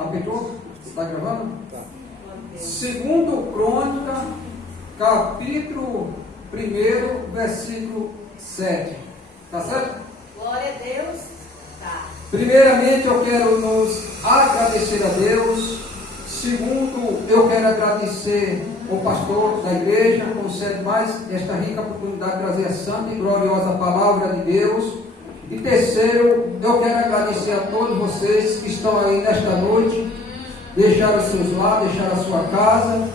Apertou? Está gravando? Tá. Segundo Crônica, capítulo 1, versículo 7. Tá certo? Glória a Deus. Tá. Primeiramente eu quero nos agradecer a Deus. Segundo, eu quero agradecer ao pastor da igreja, que concede mais esta rica oportunidade de trazer a santa e gloriosa palavra de Deus. E terceiro, eu quero agradecer a todos vocês que estão aí nesta noite, deixaram os seus lares, deixaram a sua casa,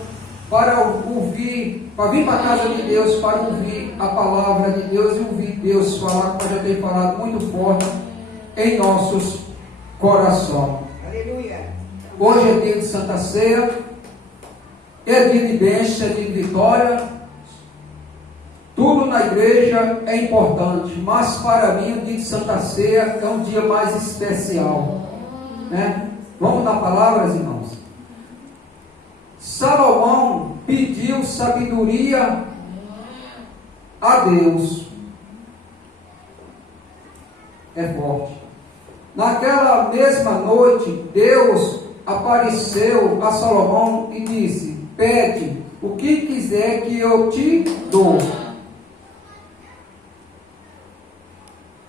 para ouvir, para vir para a casa de Deus, para ouvir a palavra de Deus e ouvir Deus falar, como eu já tenho falado muito forte em nossos corações. Aleluia. Hoje é dia de Santa Ceia, é dia de bênção, é dia de vitória. Tudo na igreja é importante, mas para mim o dia de Santa Ceia é um dia mais especial, né? Vamos dar palavras, irmãos. Salomão pediu sabedoria a Deus. É forte. Naquela mesma noite, Deus apareceu a Salomão e disse: pede o que quiser que eu te dou.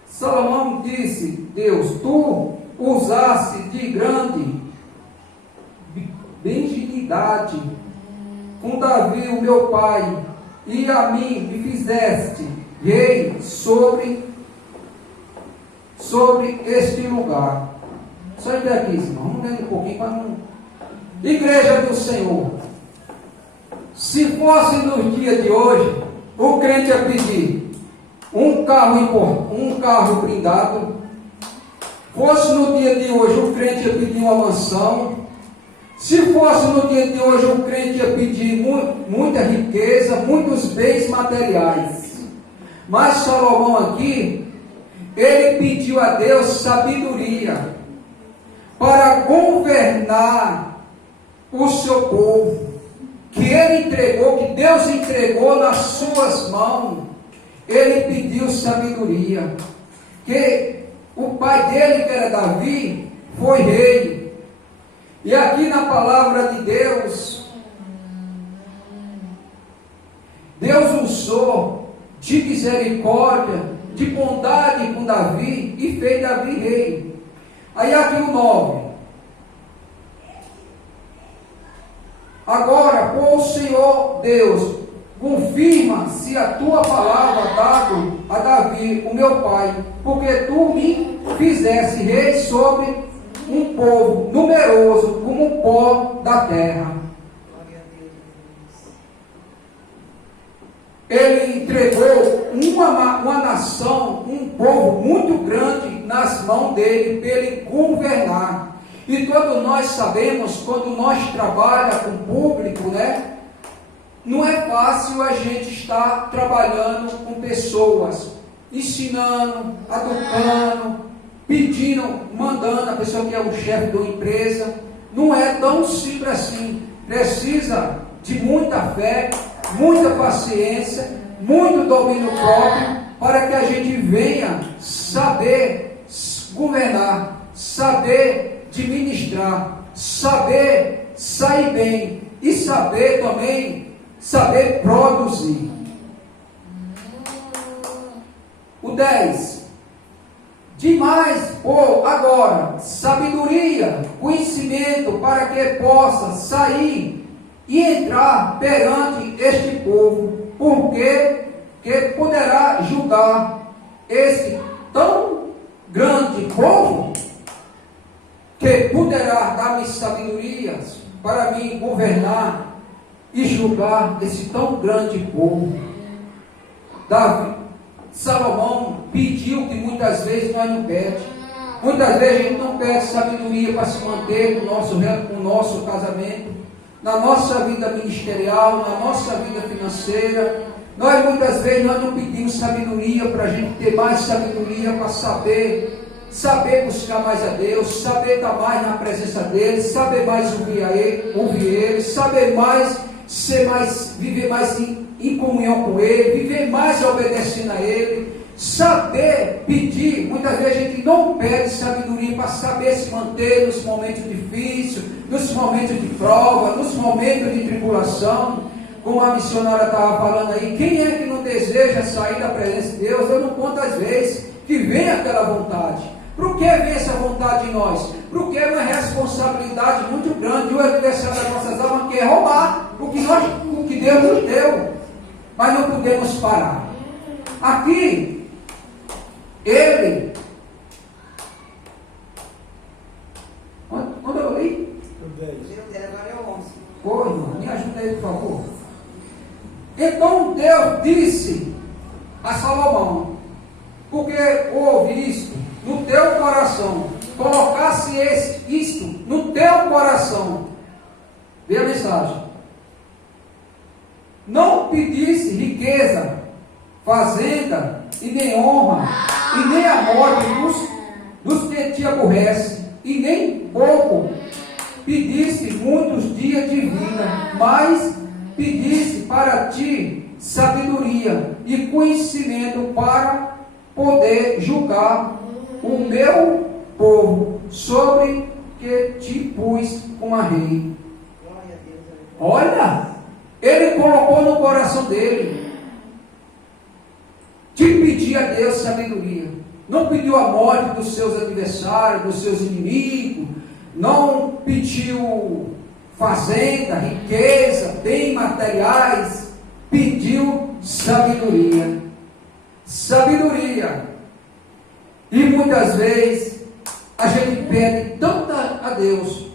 Salomão disse: Deus, tu usaste de grande benignidade com Davi, o meu pai, e a mim me fizeste rei sobre este lugar. Só até aqui, irmão. Vamos ler um pouquinho para não. Igreja do Senhor, se fosse nos dias de hoje, o crente ia pedir um carro blindado. Fosse no dia de hoje, o crente ia pedir uma mansão. Se fosse no dia de hoje, o crente ia pedir muita riqueza, muitos bens materiais. Mas Salomão aqui, ele pediu a Deus sabedoria para governar o seu povo, que ele entregou, que Deus entregou nas suas mãos. Ele pediu sabedoria, que o pai dele, que era Davi, foi rei. E aqui na palavra de Deus, Deus usou de misericórdia, de bondade com Davi e fez Davi rei. Aí aqui o 9. Agora, com o Senhor Deus, confirma se a tua palavra dado a Davi, o meu pai, porque tu me fizeste rei sobre um povo numeroso como o pó da terra. Ele entregou uma nação, um povo muito grande nas mãos dele, para ele governar. E todos nós sabemos, quando nós trabalhamos com o público, né? Não é fácil a gente estar trabalhando com pessoas, ensinando, educando, pedindo, mandando a pessoa que é o chefe de uma empresa. Não é tão simples assim. Precisa de muita fé, muita paciência, muito domínio próprio, para que a gente venha saber governar, saber administrar, saber sair bem e saber também produzir. O 10. Demais, agora, sabedoria, conhecimento, para que possa sair e entrar perante este povo, porque que poderá julgar esse tão grande povo, que poderá dar-me sabedoria para mim governar e julgar esse tão grande povo. Salomão pediu que muitas vezes nós não pedimos. Muitas vezes a gente não pede sabedoria para se manter no nosso casamento, na nossa vida ministerial, na nossa vida financeira. Muitas vezes nós não pedimos sabedoria para a gente ter mais sabedoria para saber buscar mais a Deus, saber estar mais na presença dele, saber mais ouvir ele, saber mais viver mais em comunhão com ele, viver mais obedecendo a ele, saber pedir. Muitas vezes a gente não pede sabedoria para saber se manter nos momentos difíceis, nos momentos de prova, nos momentos de tribulação. Como a missionária estava falando aí, quem é que não deseja sair da presença de Deus? Eu não conto as vezes que vem aquela vontade. Por que vem essa vontade em nós? Porque é uma responsabilidade muito grande. O adversário das nossas almas quer roubar o que Deus nos deu. Mas não podemos parar. Aqui, ele... Quando eu li? Agora é 11. Pô, irmão, me ajuda aí, por favor. Então Deus disse a Salomão, porque ouve isto no teu coração, colocasse isto no teu coração. Vê a mensagem. Não pedisse riqueza, fazenda, e nem honra, e nem a morte dos que te aborrecem, e nem pouco pedisse muitos dias de vida, mas pedisse para ti sabedoria e conhecimento para poder julgar o meu povo, sobre que te pus como rei. Olha, ele colocou no coração dele de pedir a Deus sabedoria. Não pediu a morte dos seus adversários, dos seus inimigos, não pediu fazenda, riqueza, bens materiais, pediu sabedoria. Sabedoria. E muitas vezes a gente pede tanto a Deus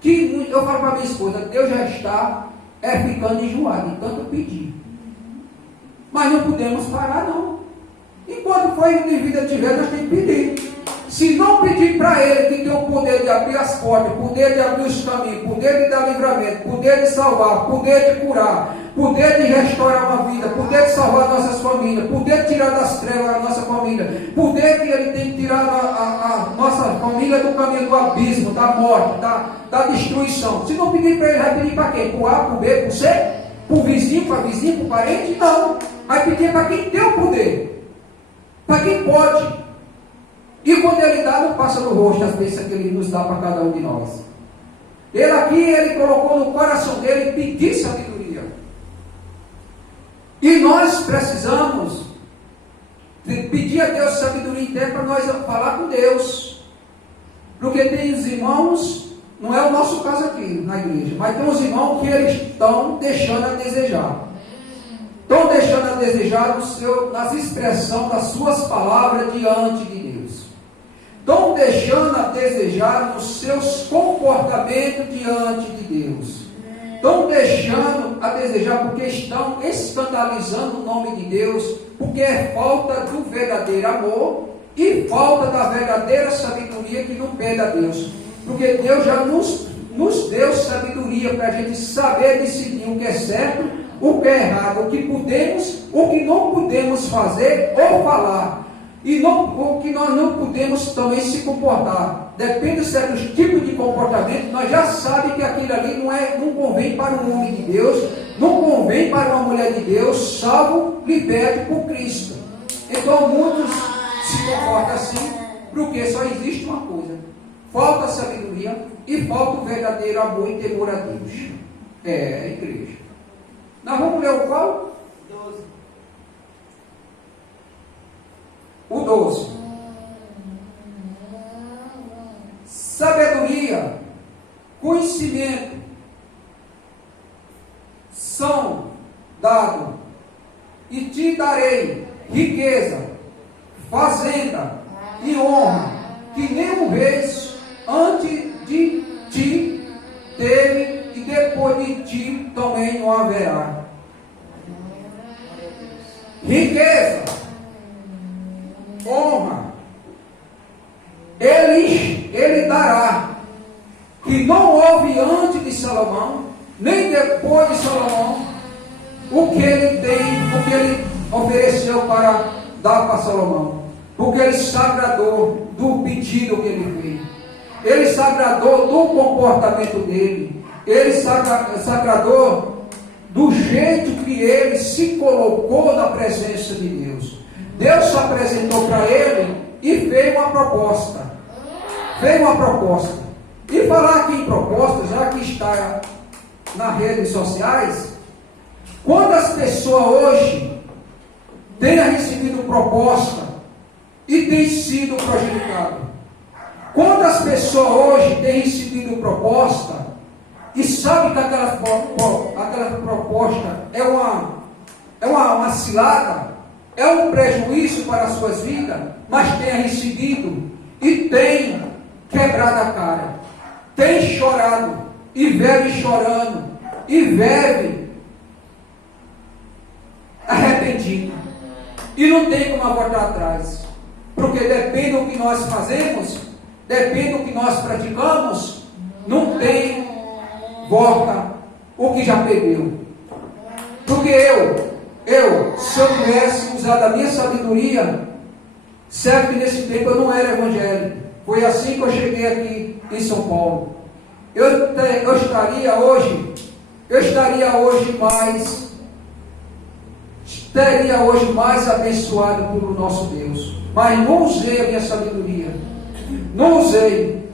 que eu falo para minha esposa, Deus já está ficando enjoado de tanto pedir. Mas não podemos parar não. Enquanto foi de vida tiver, nós temos que pedir. Se não pedir para Ele, que tem o poder de abrir as portas, poder de abrir os caminhos, poder de dar livramento, poder de salvar, poder de curar, poder de restaurar uma vida, poder de salvar nossas famílias, poder de tirar das trevas a nossa família, poder que Ele tem que tirar a nossa família do caminho do abismo, da morte, da destruição. Se não pedir para Ele, vai pedir para quem? Para o A, para o B, para o C? Para o vizinho, para a vizinha, para o parente? Não. Vai pedir para quem tem o poder, para quem pode. E quando Ele dá, não passa no rosto as bênçãos que Ele nos dá para cada um de nós. Ele colocou no coração dele pedir sabedoria. E nós precisamos pedir a Deus sabedoria interna para nós falar com Deus. Porque tem os irmãos, não é o nosso caso aqui na igreja, mas tem os irmãos que eles estão deixando a desejar. Estão deixando a desejar nas expressões das suas palavras diante de Deus. Estão deixando a desejar nos seus comportamentos diante de Deus. Estão deixando a desejar porque estão escandalizando o nome de Deus, porque é falta do verdadeiro amor e falta da verdadeira sabedoria que não pede a Deus. Porque Deus já nos deu sabedoria para a gente saber decidir o que é certo, o que é errado, o que podemos, o que não podemos fazer ou falar. E o que nós não podemos também se comportar. Depende de certos tipos de comportamento, nós já sabemos que aquilo ali não convém para um homem de Deus, não convém para uma mulher de Deus, salvo, liberto por Cristo. Então muitos se comportam assim, porque só existe uma coisa: falta sabedoria e falta o verdadeiro amor e temor a Deus. É a igreja. Nós vamos ler o qual? 12. O 12. Sabedoria, conhecimento são dados, e te darei riqueza, fazenda e honra, que nenhuma vez antes de ti teve, e depois de ti também não haverá. Riqueza, honra, ele dará, que não houve antes de Salomão, nem depois de Salomão, o que ele tem, o que ele ofereceu para dar para Salomão, porque ele se agradou do pedido que ele fez, ele se agradou do comportamento dele, ele se agradou do jeito que ele se colocou na presença de Deus. Deus se apresentou para ele e fez uma proposta. Fez uma proposta. E falar aqui em proposta, já que está nas redes sociais, quantas pessoas hoje têm recebido proposta e têm sido prejudicadas? Quantas pessoas hoje têm recebido proposta e sabem que aquela proposta é uma cilada, é um prejuízo para as suas vidas, mas têm recebido e têm quebrado a cara, têm chorado e vive chorando e vive arrependido e não tem como voltar atrás, porque depende do que nós fazemos, depende do que nós praticamos, não tem volta o que já perdeu. Porque se eu tivesse usado a minha sabedoria, certo que nesse tempo eu não era evangélico, foi assim que eu cheguei aqui em São Paulo. Eu estaria hoje mais abençoado pelo nosso Deus, mas não usei a minha sabedoria, não usei.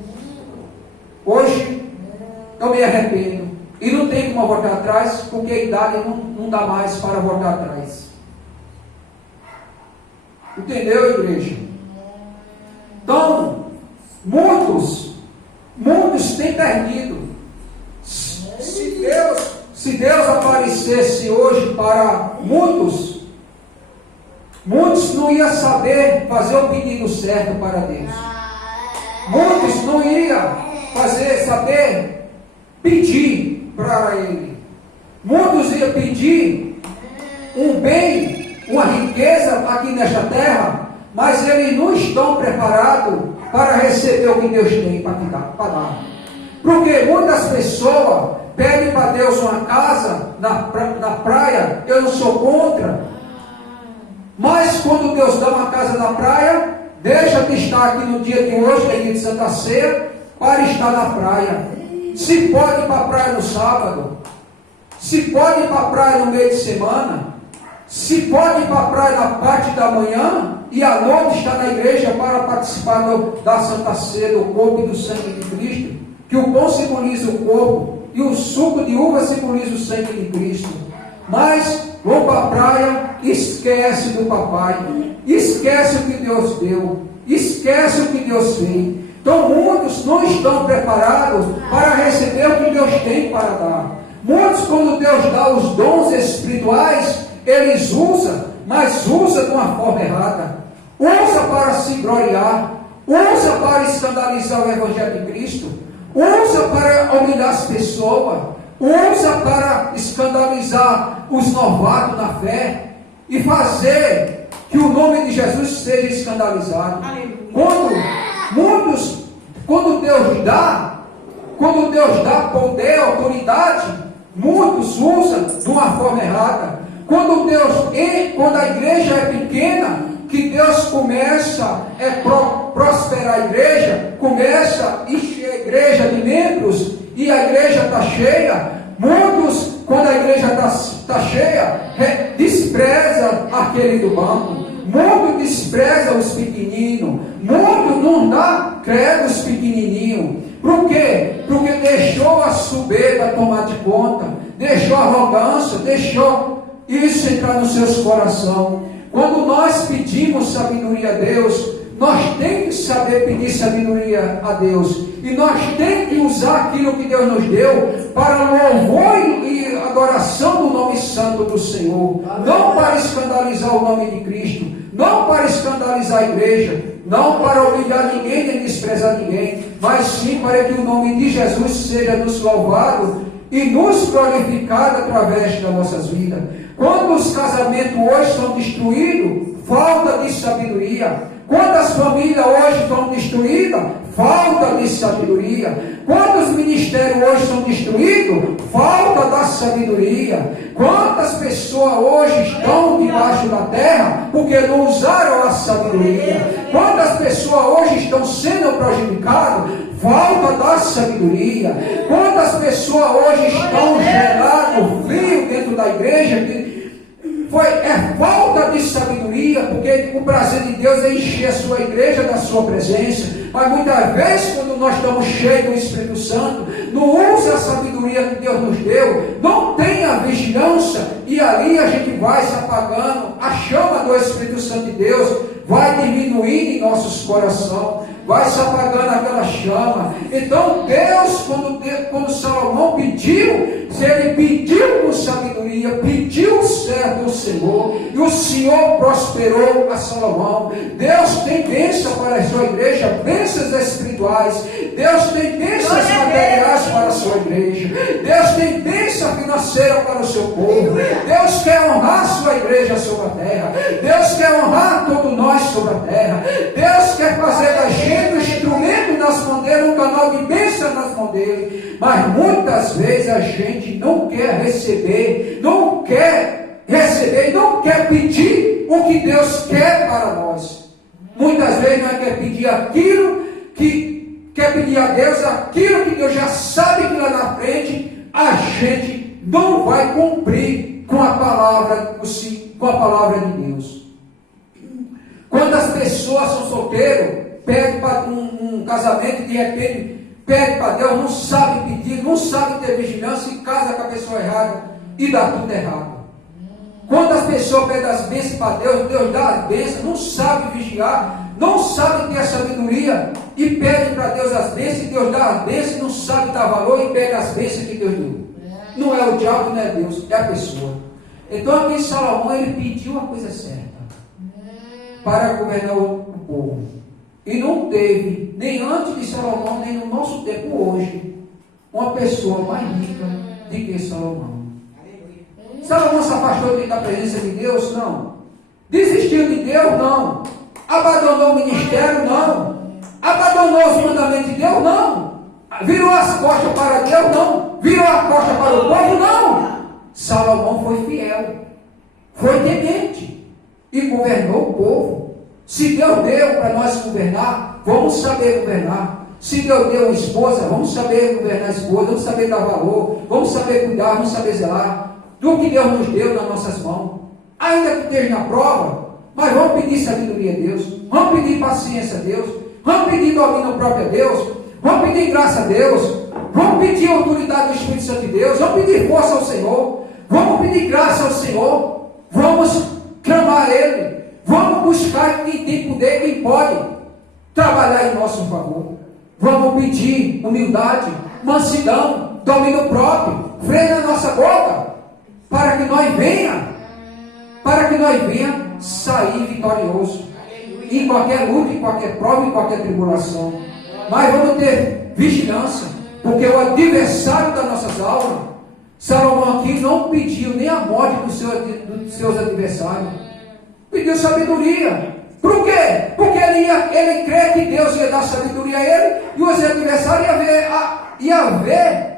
Hoje eu me arrependo e não tem como voltar atrás, porque a idade não dá mais para voltar atrás. Entendeu, igreja? Então, muitos têm perdido. Se Deus aparecesse hoje para muitos não iam saber fazer o pedido certo para Deus. Muitos não iam saber pedir para Ele. Muitos iam pedir um bem, uma riqueza aqui nesta terra, mas eles não estão preparados para receber o que Deus tem para dar. Porque muitas pessoas pedem para Deus uma casa na praia, eu não sou contra, mas quando Deus dá uma casa na praia, deixa de estar aqui no dia de hoje, que é dia de Santa Ceia, para estar na praia. Se pode ir para a praia no sábado, se pode ir para a praia no meio de semana, se pode ir para a praia na parte da manhã e à noite estar na igreja para participar da Santa Ceia, do corpo e do sangue de Cristo, que o pão simboliza o corpo e o suco de uva simboliza o sangue de Cristo. Mas vão para a praia, esquece do papai, esquece o que Deus deu, esquece o que Deus fez. Então muitos não estão preparados para receber o que Deus tem para dar. Muitos, quando Deus dá os dons espirituais, eles usam, mas usa de uma forma errada. Usa para se gloriar, usa para escandalizar o Evangelho de Cristo, usa para humilhar as pessoas, usa para escandalizar os novatos na fé e fazer que o nome de Jesus seja escandalizado. Quando Deus dá poder, autoridade, muitos usam de uma forma errada. Quando a igreja é pequena, que Deus começa a prosperar a igreja, começa a encher a igreja de membros e a igreja está cheia. Muitos, quando a igreja está cheia, despreza aquele do banco. Muitos despreza os pequeninos. Muitos não dá crédito aos pequenininhos. Por quê? Porque deixou a soberba tomar de conta, deixou a arrogância, deixou isso entrar nos seus corações. Quando nós pedimos sabedoria a Deus, nós temos que saber pedir sabedoria a Deus. E nós temos que usar aquilo que Deus nos deu para louvor e adoração do nome santo do Senhor. Não para escandalizar o nome de Cristo, não para escandalizar a igreja, não para humilhar ninguém nem desprezar ninguém, mas sim para que o nome de Jesus seja nos louvado e nos glorificado através das nossas vidas. Quando os casamentos hoje são destruídos, falta de sabedoria. Quantas famílias hoje estão destruídas? Falta de sabedoria. Quantos ministérios hoje são destruídos? Falta da sabedoria. Quantas pessoas hoje estão debaixo da terra porque não usaram a sabedoria? Quantas pessoas hoje estão sendo prejudicadas? Falta da sabedoria. Quantas pessoas hoje estão gelado, frio dentro da igreja, é falta de sabedoria, porque o prazer de Deus é encher a sua igreja da sua presença, mas muitas vezes quando nós estamos cheios do Espírito Santo, não usa a sabedoria que Deus nos deu, não tem a vigilância, e ali a gente vai se apagando, a chama do Espírito Santo de Deus vai diminuindo em nossos corações, vai se apagando aquela chama. Então Deus, quando Salomão pediu, se ele pediu com sabedoria, pediu o servo do Senhor, e o Senhor prosperou a Salomão. Deus tem bênção para a sua igreja, bênçãos espirituais. Deus tem bênçãos materiais para a sua igreja. Deus tem bênção financeira para o seu povo. Deus quer honrar a sua igreja sobre a terra. Deus quer honrar todos nós sobre a terra. Deus quer fazer da gente um instrumento nas mãos dele, um canal de bênção nas mãos dele. Mas muitas vezes a gente não quer receber, não quer pedir o que Deus quer para nós. Muitas vezes nós quer pedir aquilo que quer pedir a Deus, aquilo que Deus já sabe que lá na frente a gente não vai cumprir com a palavra de Deus. Quando as pessoas são solteiras, pedem para um casamento e de repente pede para Deus, não sabe pedir, não sabe ter vigilância e casa com a pessoa errada e dá tudo errado. Quando as pessoas pedem as bênçãos para Deus, Deus dá as bênçãos, não sabe vigiar, não sabe ter a sabedoria e pede para Deus as bênçãos, e Deus dá as bênçãos, não sabe dar valor e pega as bênçãos que Deus deu. Não é o diabo, não é Deus, é a pessoa. Então aqui Salomão, ele pediu a coisa certa para governar o povo. E não teve, nem antes de Salomão, nem no nosso tempo hoje, uma pessoa mais rica do que Salomão. Salomão se afastou da presença de Deus? Não. Desistiu de Deus? Não. Abandonou o ministério? Não. Abandonou os mandamentos de Deus? Não. Virou as costas para Deus? Não. Virou a costa para o povo? Não. Salomão foi fiel, foi temente e governou o povo. Se Deus deu para nós governar, vamos saber governar. Se Deus deu uma esposa, vamos saber governar a esposa, vamos saber dar valor, vamos saber cuidar, vamos saber zelar do que Deus nos deu nas nossas mãos. Ainda que esteja na prova, mas vamos pedir sabedoria a Deus, vamos pedir paciência a Deus, vamos pedir domínio próprio a Deus, vamos pedir graça a Deus, vamos pedir autoridade do Espírito Santo de Deus, vamos pedir força ao Senhor, vamos pedir graça ao Senhor, vamos clamar a Ele, vamos buscar quem tem poder, quem pode trabalhar em nosso favor. Vamos pedir humildade, mansidão, domínio próprio, freio na nossa boca, para que nós venha sair vitorioso em qualquer luta, em qualquer prova, em qualquer tribulação. Mas vamos ter vigilância, porque o adversário das nossas almas, Salomão aqui não pediu nem a morte dos seus adversários, pediu sabedoria. Por quê? Porque ele crê que Deus ia dar sabedoria a ele, e os adversários iam ver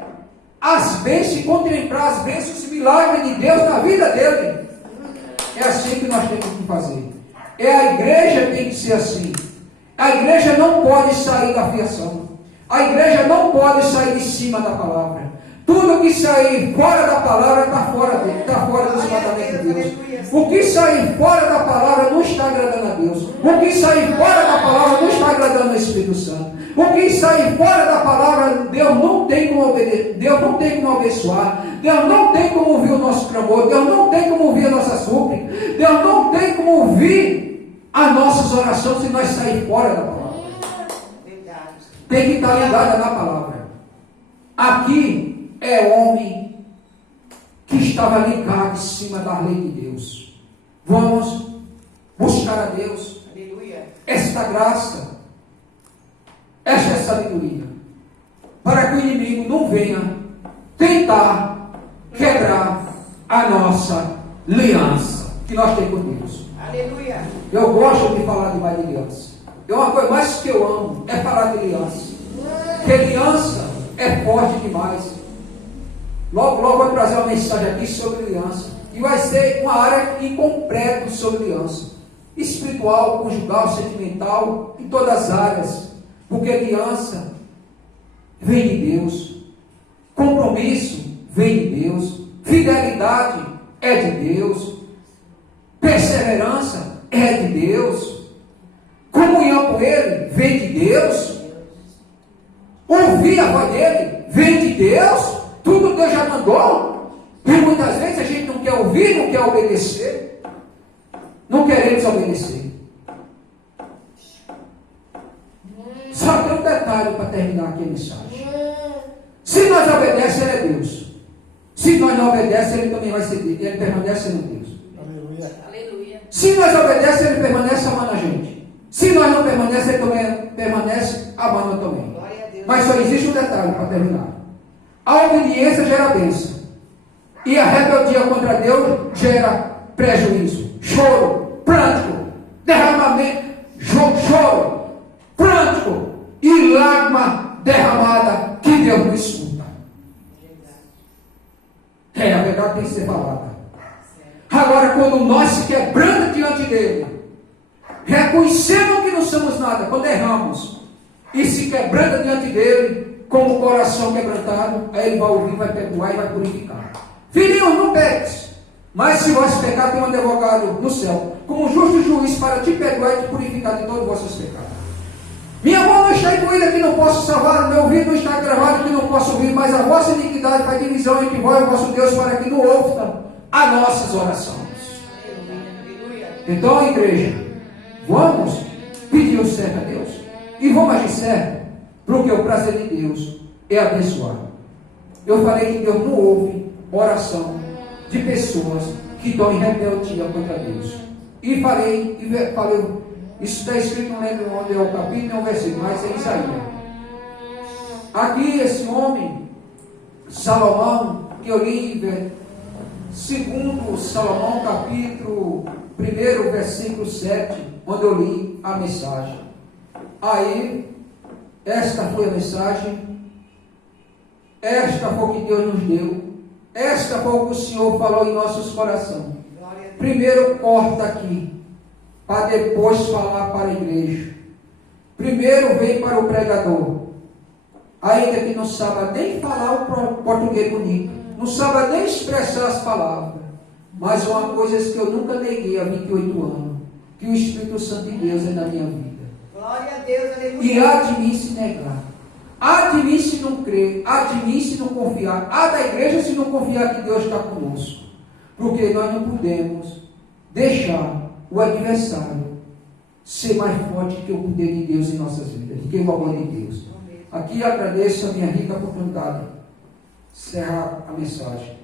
as bênçãos, contemplar as bênçãos e milagres de Deus na vida dele. É assim que nós temos que fazer. A igreja tem que ser assim. A igreja não pode sair da fiação. A igreja não pode sair de cima da palavra. Tudo que sair fora da palavra está fora dos mandamentos de Deus. O que sair fora da palavra não está agradando a Deus. O que sair fora da palavra não está agradando ao Espírito Santo. O que sair fora da palavra, Deus não tem como obedecer, Deus não tem como abençoar, Deus não tem como ouvir o nosso clamor, Deus não tem como ouvir a nossa súplica, Deus não tem como ouvir as nossas orações se nós sair fora da palavra. Tem que estar ligada na palavra. Aqui é homem que estava ligado em cima da lei de Deus. Vamos buscar a Deus. Esta graça, esta é sabedoria, para que o inimigo não venha tentar quebrar a nossa aliança que nós temos com Deus. Aleluia. Eu gosto de falar demais de aliança. É uma coisa mais que eu amo, é falar de aliança. Porque aliança é forte demais. Logo vou trazer uma mensagem aqui sobre aliança. E vai ser uma área incompleta sobre aliança. Espiritual, conjugal, sentimental, em todas as áreas. Porque aliança vem de Deus. Compromisso vem de Deus. Fidelidade é de Deus. perseverança é de Deus, comunhão com Ele vem de Deus, ouvir a voz dele vem de Deus, tudo Deus já mandou, e muitas vezes a gente não quer ouvir, não quer obedecer, não queremos obedecer. Só tem um detalhe para terminar aqui a mensagem. Se nós obedecemos, Ele é Deus. Se nós não obedecemos, Ele também vai ser Deus. Ele permanece sendo Deus. Aleluia. Aleluia. Se nós obedecemos, Ele permanece amando a gente. Se nós não permanecemos, Ele também permanece amando também. Glória a Deus. Mas só existe um detalhe para terminar. A obediência gera bênção. E a rebeldia contra Deus gera prejuízo. Choro, pranto, derramamento, choro, pranto e lágrima derramada que Deus não escuta. A verdade tem que ser falada. Agora, quando nós se quebramos diante dele, reconhecemos que não somos nada, quando erramos, e se quebrando diante dele, com o coração quebrantado, aí ele vai ouvir, vai perdoar e vai purificar. Filhinhos, não peques, mas se vós pecar, tem um advogado no céu, como justo juiz para te perdoar e te purificar de todos os vossos pecados. Minha mão não está imbuída que não posso salvar, meu ouvido não está gravado que não posso ouvir, mas a vossa iniquidade faz divisão entre vós e o vosso Deus, para que não ouçam as nossas orações. Então, igreja, vamos pedir o certo a Deus e vamos agir certo, porque o prazer de Deus é abençoar. Eu falei que Deus não ouve oração de pessoas que estão em rebeldia contra Deus. E falei, isso está escrito, não lembro onde é o capítulo, é o versículo, mas é Isaías. Aqui esse homem, Salomão, que eu li, segundo Salomão, capítulo 1, versículo 7, onde eu li a mensagem. Aí, esta foi a mensagem, esta foi o que Deus nos deu, esta foi o que o Senhor falou em nossos corações. Primeiro corta aqui, para depois falar para a igreja. Primeiro vem para o pregador, ainda que não saiba nem falar o português bonito, não saiba nem expressar as palavras, mas uma coisa que eu nunca neguei há 28 anos, que o Espírito Santo de Deus é na minha vida. Glória a Deus, aleluia. E há de mim se negar, há de mim se não crer, há de mim se não confiar, há da igreja se não confiar que Deus está conosco, porque nós não podemos deixar o adversário ser mais forte que o poder de Deus em nossas vidas, que o amor de Deus. Aqui agradeço a minha rica oportunidade de encerrar a mensagem.